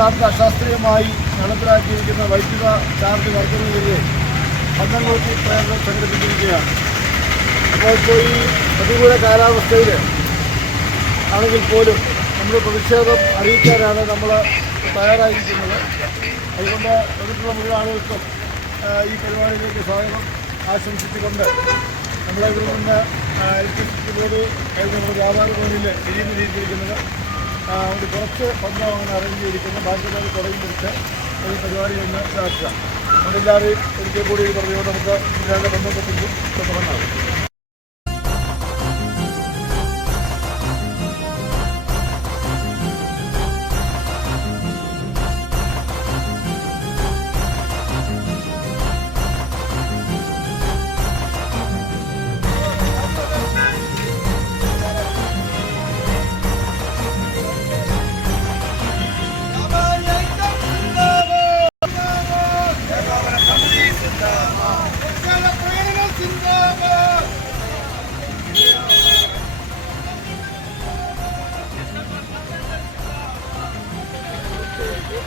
സർക്കാരിന്റെ അശാസ്ത്രീയമായി നടപ്പിലാക്കിയിരിക്കുന്ന വൈദ്യുത ചാർജ് വർധനവിനെതിരെ പന്തംകൊളുത്തി പ്രയത്നം സംഘടിപ്പിച്ചിരിക്കുകയാണ്. അപ്പോൾ ഇപ്പോൾ ഈ പ്രതികൂല കാലാവസ്ഥയിൽ ആണെങ്കിൽ പോലും നമ്മൾ പ്രതിഷേധം അറിയിക്കാനാണ് നമ്മൾ തയ്യാറായിരിക്കുന്നത്. അതുകൊണ്ട് വന്നിട്ടുള്ള മുഴുവൻ ആളുകൾക്കും ഈ പരിപാടിയിലേക്ക് സ്വാഗതം ആശംസിച്ചുകൊണ്ട് നമ്മളെ ഇവിടെ നിന്ന് ഇലക്ട്രിസിറ്റി ബോർഡ് കഴിഞ്ഞ നമ്മുടെ വ്യാപാര ഭവനിൽ തിരിഞ്ഞു തിരിച്ചിരിക്കുന്നത് ഒരു കുറച്ച് പന്തമാണ് അറേഞ്ച് ചെയ്തിരിക്കുന്ന ബാക്കിയുള്ളത് തുടങ്ങി പിടിച്ച് ഒരു പരിപാടി ഒന്ന് ഇതാക്കുക നമ്മളെല്ലാവരെയും ഒരിക്കൽ കൂടി പറഞ്ഞുകൊണ്ട് നമുക്ക് ഇതിന്റെ ബന്ധം പറ്റുമ്പോൾ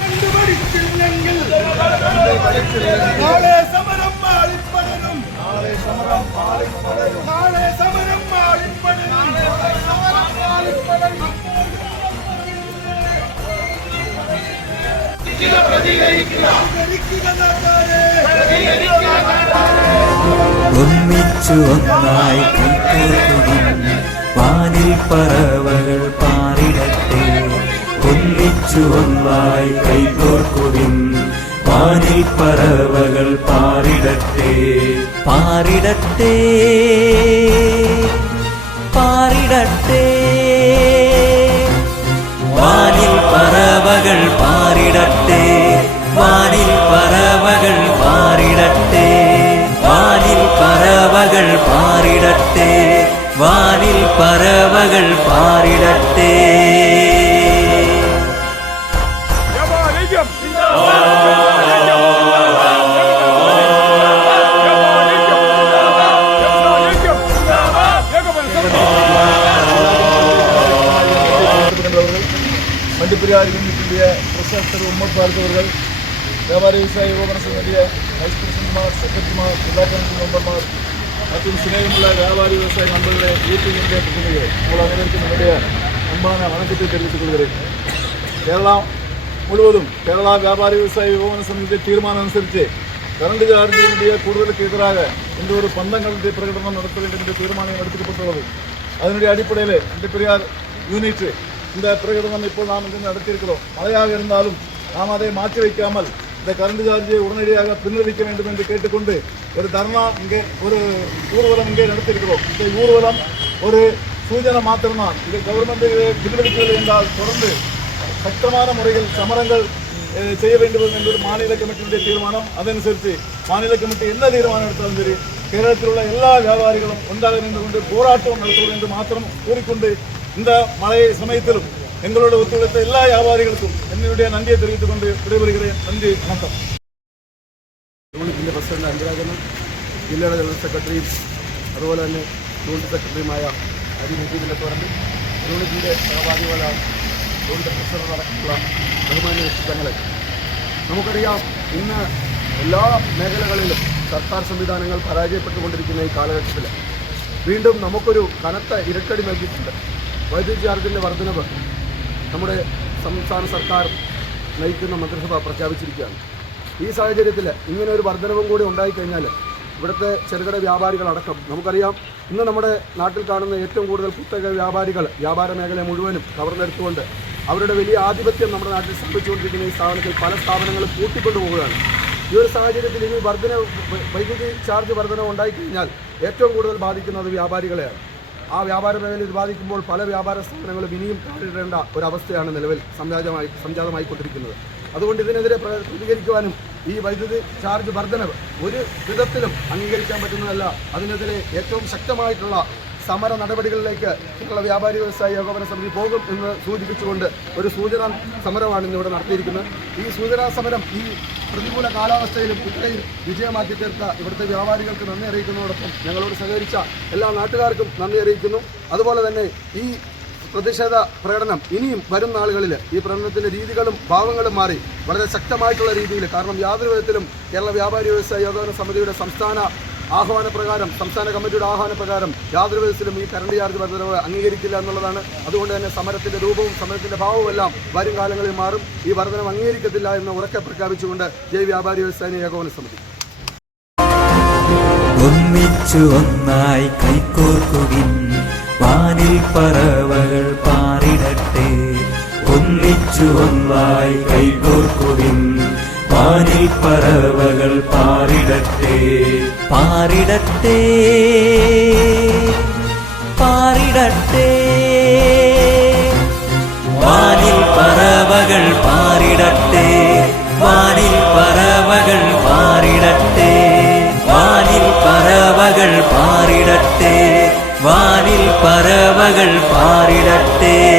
കണ്ടുപിടിച്ചില്ലെങ്കിൽ നാളെ ഒന്നിച്ചു ഒന്നായി കൈകോർക്കുവിൻ വാനിൽ പറവകൾ പാറിടട്ടെ ഒന്നിച്ചു ഒന്നായി കൈകോർക്കുവിൻ വാനിൽ പറവകൾ പാറിടട്ടെ പാറിടട്ടെ പാറിടട്ടെ വാനിൽ പറവകൾ പാറിടട്ടെ வானில் பறவகள் பாரிடட்டே வானில் பறவகள் பாரிடட்டே வானில் பறவகள் பாரிடட்டே மண்டிப்பிரியார் இயக்கக்கூடிய பிரசாஸ்தர் உம்மர் பார்ப்பவர்கள் വ്യാപാരി വ്യവസായ യുവമനസ് നേടിയ വൈസ് പ്രസിഡന്റുമാർ സെക്രട്ടറിമാർ ജില്ലാ കമ്മിറ്റി മെമ്പർമാർ മറ്റും സ്നേഹമുള്ള വ്യാപാരി വ്യവസായ നമ്പറുകളെ ஈட்டியினுடைய பிரதிநிதிகளை உங்கள் அனைவருக்கும் என்னுடைய அன்பான வணக்கத்தை தெரிவித்துக் கொள்கிறேன் கேரளா முழுவதும் கேரளா வியாபாரி விவசாய விவகார சங்கத்தின் தீர்மானம் அனுசரித்து கரண்டு சார்ஜினுடைய கூடுதலுக்கு எதிராக இந்த ஒரு பந்தங்களத்தை பிரகடனம் நடத்த வேண்டும் என்ற தீர்மானம் எடுத்துக்கப்பட்டுள்ளது அதனுடைய அடிப்படையில் இந்த பெரியார் யூனிட் இந்த பிரகடனம் இப்போ நாம் இங்கு நடத்தியிருக்கிறோம் மழையாக இருந்தாலும் நாம் அதை மாற்றி வைக்காமல் இந்த கரண்ட் சார்ஜை உடனடியாக பின்வலிக்க வேண்டும் என்று கேட்டுக்கொண்டு ஒரு தர்ணா இங்கே ஒரு ஊர்வலம் இங்கே நடத்தியிருக்கிறோம். இந்த ஊர்வலம் ஒரு சூஜனை மாத்திரம்தான் இது கவர்மெண்ட் பின்வலிக்கவில்லை என்றால் தொடர்ந்து சட்டமான முறையில் சமரங்கள் செய்ய வேண்டும் என்பது மாநில கமிட்டியுடைய தீர்மானம். அதனுசரித்து மாநில கமிட்டி என்ன தீர்மானம் எடுத்தாலும் சரி கேரளத்தில் உள்ள எல்லா வியாபாரிகளும் ஒன்றாக நின்று கொண்டு போராட்டம் நடத்துவோம் என்று மாத்திரம் கூறிக்கொண்டு இந்த மழை சமயத்திலும் எங்களோட ஒத்துழைத்த எல்லா வியாபாரிகளுக்கும் என்னுடைய நன்றியை தெரிவித்துக் கொண்டு விடைபெறுகிறேன் நன்றி வணக்கம் യൂണിറ്റിൻ്റെ പ്രസിഡന്റ് അനുരാഗനും ജില്ലയുടെ ജനറൽ സെക്രട്ടറിയും അതുപോലെ തന്നെ യൂണിറ്റ് സെക്രട്ടറിയുമായ അരി മുജീബിൻ്റെ തുറന്ന് യൂണിറ്റിൻ്റെ സഹഭാഗികളായ യൂണിറ്റ് പ്രസിഡന്റ് അടക്കമുള്ള ബഹുമാന്യ വ്യക്തിത്വങ്ങളെ നമുക്കറിയാം ഇന്ന് എല്ലാ മേഖലകളിലും സർക്കാർ സംവിധാനങ്ങൾ പരാജയപ്പെട്ടുകൊണ്ടിരിക്കുന്ന ഈ കാലഘട്ടത്തിൽ വീണ്ടും നമുക്കൊരു കനത്ത ഇരട്ടടി നൽകിയിട്ടുണ്ട് വൈദ്യുതി ചാർജിൻ്റെ വർധനവ് നമ്മുടെ സംസ്ഥാന സർക്കാർ നയിക്കുന്ന മന്ത്രിസഭ പ്രഖ്യാപിച്ചിരിക്കുകയാണ്. ഈ സാഹചര്യത്തിൽ ഇങ്ങനെ ഒരു വർധനവും കൂടി ഉണ്ടായിക്കഴിഞ്ഞാൽ ഇവിടുത്തെ ചെറുകിട വ്യാപാരികളടക്കം നമുക്കറിയാം ഇന്ന് നമ്മുടെ നാട്ടിൽ കാണുന്ന ഏറ്റവും കൂടുതൽ കുത്തക വ്യാപാരികൾ വ്യാപാര മേഖല മുഴുവനും കവർന്നെടുത്തുകൊണ്ട് അവരുടെ വലിയ ആധിപത്യം നമ്മുടെ നാട്ടിൽ സ്ഥാപിച്ചുകൊണ്ടിരിക്കുന്ന ഈ സ്ഥാപനത്തിൽ പല സ്ഥാപനങ്ങളും കൂട്ടിക്കൊണ്ടു പോവുകയാണ് ഈ ഒരു സാഹചര്യത്തിൽ ഇനി വർധന വൈദ്യുതി ചാർജ് വർധന ഉണ്ടായിക്കഴിഞ്ഞാൽ ഏറ്റവും കൂടുതൽ ബാധിക്കുന്നത് വ്യാപാരികളെയാണ്. ആ വ്യാപാര മേഖല ഇത് ബാധിക്കുമ്പോൾ പല വ്യാപാര സ്ഥാപനങ്ങളും ഇനിയും താഴിടേണ്ട ഒരവസ്ഥയാണ് നിലവിൽ സംജാതമായി സംജാതമായിക്കൊണ്ടിരിക്കുന്നത് അതുകൊണ്ട് ഇതിനെതിരെ പ്ര- പ്രതികരിക്കുവാനും ഈ വൈദ്യുതി ചാർജ് വർധനവ് ഒരു വിധത്തിലും അംഗീകരിക്കാൻ പറ്റുന്നതല്ല. അതിനെതിരെ ഏറ്റവും ശക്തമായിട്ടുള്ള സമര നടപടികളിലേക്ക് കേരള വ്യാപാരി വ്യവസായ ഏകോപന സമിതി പോകും എന്ന് സൂചിപ്പിച്ചുകൊണ്ട് ഒരു സൂചനാ സമരമാണ് ഇന്നിവിടെ നടത്തിയിരിക്കുന്നത്. ഈ സൂചനാ സമരം ഈ പ്രതികൂല കാലാവസ്ഥയിലും ഇത്രയും വിജയമാക്കി തീർത്ത ഇവിടുത്തെ വ്യാപാരികൾക്ക് നന്ദി അറിയിക്കുന്നതോടൊപ്പം ഞങ്ങളോട് സഹകരിച്ച എല്ലാ നാട്ടുകാർക്കും നന്ദി അറിയിക്കുന്നു. അതുപോലെ തന്നെ ഈ പ്രതിഷേധ പ്രകടനം ഇനിയും വരും നാളുകളിൽ ഈ പ്രകടനത്തിന്റെ രീതികളും ഭാവങ്ങളും മാറി വളരെ ശക്തമായിട്ടുള്ള രീതിയിൽ കാരണം യാതൊരു വിധത്തിലും കേരള വ്യാപാരി വ്യവസായ ഏകോപന സമിതിയുടെ സംസ്ഥാന ആഹ്വാന പ്രകാരം സംസ്ഥാന കമ്മിറ്റിയുടെ ആഹ്വാന പ്രകാരം യാതൊരു വിധത്തിലും ഈ കറണ്ട് ചാർജ് വർദ്ധനവ് അംഗീകരിക്കില്ല എന്നുള്ളതാണ്. അതുകൊണ്ട് തന്നെ സമരത്തിന്റെ രൂപവും സമരത്തിന്റെ ഭാവവും എല്ലാം വരും കാലങ്ങളിൽ മാറും. ഈ വർധനം അംഗീകരിക്കത്തില്ല എന്ന് ഉറക്കെ പ്രഖ്യാപിച്ചുകൊണ്ട് ജയ് വ്യാപാരി വ്യവസായ ഏകോപന സമിതി. ഒന്നിച്ചു ഒന്നായി കൈകോർക്കുവിൻ. വാനിൽ പറവകൾ പാറിടട്ടെ. ഒന്നിച്ചു ഒന്നായി കൈകോർക്കുകിൻ പറവകൾ பாரிடத்தே பாரிடத்தே. வானில் பறவகள் பாரிடத்தே வானில் பறவகள் பாரிடத்தே. வானில் பறவகள் பாரிடத்தே வானில் பறவகள் பாரிடத்தே.